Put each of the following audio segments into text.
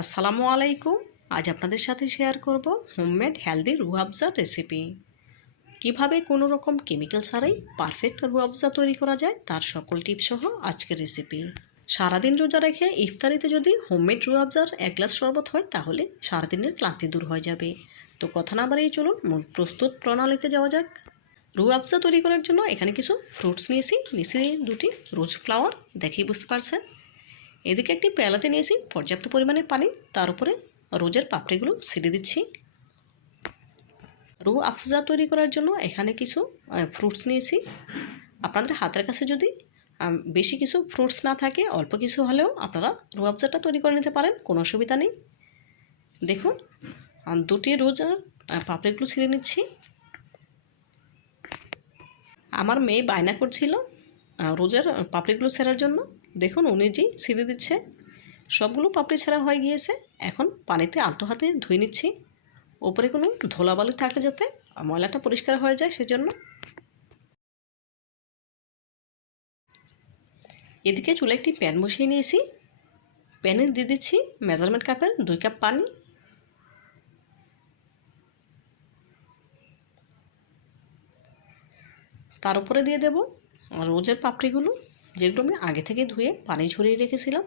আসসালামু আলাইকুম। আজ আপনাদের সাথে শেয়ার করব হোমমেড হেলদি রুয়াবজা রেসিপি কীভাবে কোনো রকম কেমিক্যাল ছাড়াই পারফেক্ট রুয়াবজা তৈরি করা যায় তার সকল টিপস সহ আজকের রেসিপি সারাদিন রোজা রেখে ইফতারিতে যদি হোমমেড রুয়াবজার এক গ্লাস শরবত হয় তাহলে সারাদিনের ক্লান্তি দূর হয়ে যাবে। তো কথা না বাড়িয়ে চলুন মূল প্রস্তুত প্রণালীতে যাওয়া যাক। রুয়াবজা তৈরি করার জন্য এখানে কিছু ফ্রুটস নিয়েছি। নিচে দুটি রোজ ফ্লাওয়ার দেখেই বুঝতে পারছেন। এদিকে একটি পেয়ালাতে নিয়েছি পর্যাপ্ত পরিমাণে পানি, তার উপরে রোজের পাপড়িগুলো ছিঁড়ে দিচ্ছি। রু আফজা তৈরি করার জন্য এখানে কিছু ফ্রুটস নিয়েছি। আপনাদের হাতের কাছে যদি বেশি কিছু ফ্রুটস না থাকে, অল্প কিছু হলেও আপনারা রু আফজাটা তৈরি করে নিতে পারেন, কোনো অসুবিধা নেই। দেখুন দুটি রোজ পাপড়িগুলো ছিঁড়ে নিচ্ছি। আমার মেয়ে বায়না করছিল রোজের পাপড়িগুলো ছেঁড়ার জন্য। দেখুন, উনি যেই ছিঁড়ে দিচ্ছে, সবগুলো পাপড়ি ছেঁড়া হয়ে গিয়েছে। এখন পানিতে আলতো হাতে ধুয়ে নিচ্ছি। ওপরে কোনো ধোলাবালি থাকলে যাতে ময়লাটা পরিষ্কার হয়ে যায়, সেজন্য। এদিকে চুলে একটি প্যান বসিয়ে নিয়েছি। প্যানে দিয়ে দিচ্ছি মেজারমেন্ট কাপের দুই কাপ পানি। তার উপরে দিয়ে দেব রোজের পাপড়িগুলো। যেগুলো আমি আগে থেকে ধুয়ে পানি ঝরিয়ে রেখেছিলাম।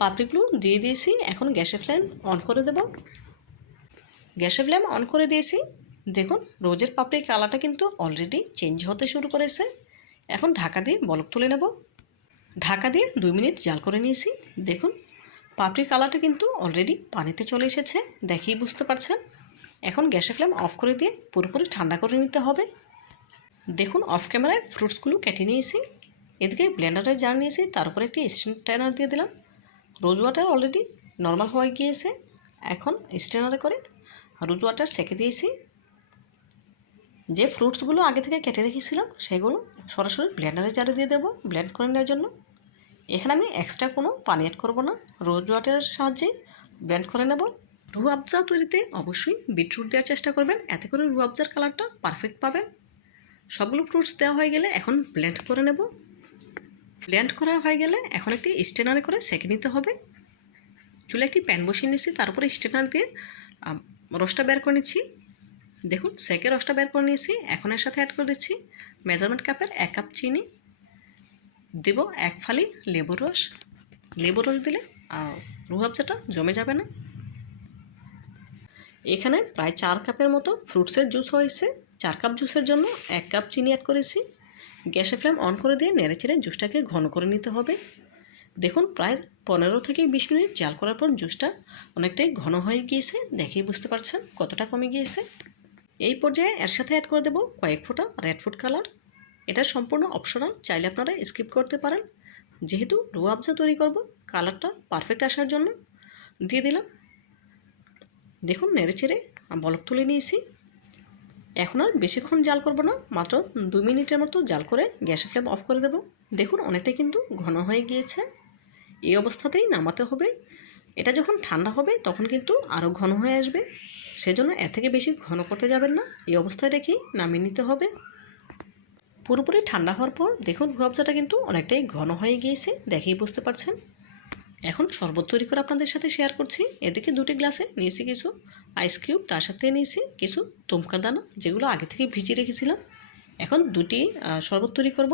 পাপড়িগুলো দিয়ে দিয়েছি, এখন গ্যাসের ফ্লেম অন করে দেব। গ্যাসের ফ্লেম অন করে দিয়েছি। দেখুন, রোজের পাপড়ির কালারটা কিন্তু অলরেডি চেঞ্জ হতে শুরু করেছে। এখন ঢাকা দিয়ে বলক তুলে নেব। ঢাকা দিয়ে দুই মিনিট জাল করে নিয়েছি। দেখুন, পাপড়ির কালারটা কিন্তু অলরেডি পানিতে চলে এসেছে, দেখেই বুঝতে পারছেন। এখন গ্যাসের ফ্লেম অফ করে দিয়ে পুরোপুরি ঠান্ডা করে নিতে হবে। দেখুন অফ ক্যামেরায় ফ্রুটসগুলো কেটে নিয়েছি। এদিকে ব্লেন্ডারে জার নিয়েছি, তার উপরে একটি স্ট্যান্ডার দিয়ে দিলাম। রোজ ওয়াটার অলরেডি নর্মাল হয়ে গিয়েছে। এখন স্ট্যান্ডারে করে রোজ ওয়াটার সেঁকে দিয়েছি। যে ফ্রুটসগুলো আগে থেকে কেটে রেখেছিলাম, সেগুলো সরাসরি ব্লেন্ডারে জারে দিয়ে দেবো ব্লেন্ড করে নেওয়ার জন্য। এখানে আমি এক্সট্রা কোনো পানি অ্যাড করব না। রোজ ওয়াটারের সাহায্যে ব্লেন্ড করে নেব। রু আফজা তৈরিতে অবশ্যই বিটরুট দেওয়ার চেষ্টা করবেন। এতে করে রু আফজার কালারটা পারফেক্ট পাবেন। সবগুলো ফ্রুটস দেওয়া হয়ে গেলে এখন ব্লেন্ড করে নেব। ব্লেন্ড করা হয়ে গেলে এখন একটি স্টেনারে করে সেঁকে নিতে হবে। চুলে একটি প্যান বসিয়ে নিচ্ছি তার উপরে স্টেনার দিয়ে রসটা বের করে নিচ্ছি। দেখুন, সেকে রসটা বের করে নিয়েছি, এখন এর সাথে অ্যাড করে দিচ্ছি মেজারমেন্ট কাপের এক কাপ চিনি। দেব এক ফালি লেবুর রস। লেবুর রস দিলে রুহাবজাটা জমে যাবে না। এখানে প্রায় চার কাপের মতো ফ্রুটসের জুস হয়েছে। চার কাপ জুসের জন্য এক কাপ চিনি অ্যাড করেছি। গ্যাসের ফ্লেম অন করে দিয়ে নেড়ে চেড়ে জুসটাকে ঘন করে নিতে হবে। দেখুন, প্রায় পনেরো থেকে বিশ মিনিট জাল করার পর জুসটা অনেকটাই ঘন হয়ে গিয়েছে। দেখেই বুঝতে পারছেন কতটা কমে গিয়েছে। এই পর্যায়ে এর সাথে অ্যাড করে দেবো কয়েক ফোঁটা রেড ফুড কালার এটা সম্পূর্ণ অপশনাল চাইলে আপনারা স্কিপ করতে পারেন। যেহেতু রুয়াবজা তৈরি করব কালারটা পারফেক্ট আসার জন্য। দিয়ে দিলাম। দেখুন, নেড়ে চেড়ে বলক তুলে নিয়েছি। এখন আর বেশিক্ষণ জাল করব না, মাত্র দু মিনিটের মতো জাল করে গ্যাসের ফ্লেম অফ করে দেব। দেখুন, অনেকটাই কিন্তু ঘন হয়ে গিয়েছে। এই অবস্থাতেই নামাতে হবে। এটা যখন ঠান্ডা হবে, তখন কিন্তু আরও ঘন হয়ে আসবে। সেজন্য এর থেকে বেশি ঘন করতে যাবেন না। এই অবস্থায় রেখেই নামিয়ে নিতে হবে। পুরোপুরি ঠান্ডা হওয়ার পর দেখুন রুয়াবজাটা কিন্তু অনেকটাই ঘন হয়ে গিয়েছে। দেখেই বুঝতে পারছেন। এখন শরবত তৈরি করে আপনাদের সাথে শেয়ার করছি। এদিকে দুটি গ্লাসে নিয়েছি কিছু। আইস কিউব তার সাথে নিয়েছি কিছু তুমকার দানা, যেগুলো আগে থেকে ভিজিয়ে রেখেছিলাম। এখন দুটি শরবত তৈরি করব।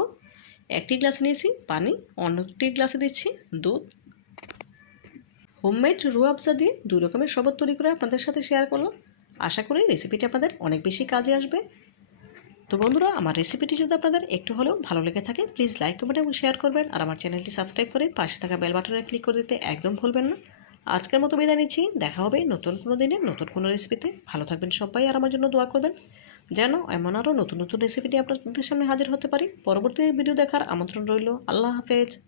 একটি গ্লাসে নিয়েছি পানি অন্যটি গ্লাসে দিচ্ছি দুধ। হোমমেড রুয়াবজা দিয়ে দুই রকমের শরবত তৈরি করে আপনাদের সাথে শেয়ার করলাম। আশা করি রেসিপিটি আপনাদের অনেক বেশি কাজে আসবে। তো বন্ধুরা, আমার রেসিপিটি যদি আপনাদের একটু হলেও ভালো লেগে থাকে প্লিজ লাইক কমেন্ট এবং শেয়ার করবেন। আর আমার চ্যানেলটি সাবস্ক্রাইব করে পাশে থাকা বেল বাটনে ক্লিক করে দিতে একদম ভুলবেন না। আজকের মতো বিদায় নিচ্ছি। দেখা হবে নতুন কোনো দিনে, নতুন কোনো রেসিপিতে ভালো থাকবেন সবাই আর আমার জন্য দোয়া করবেন। যেন এমন আরও নতুন নতুন রেসিপিটি আপনাদের সামনে হাজির হতে পারি। পরবর্তী ভিডিও দেখার আমন্ত্রণ রইল। আল্লাহ হাফেজ।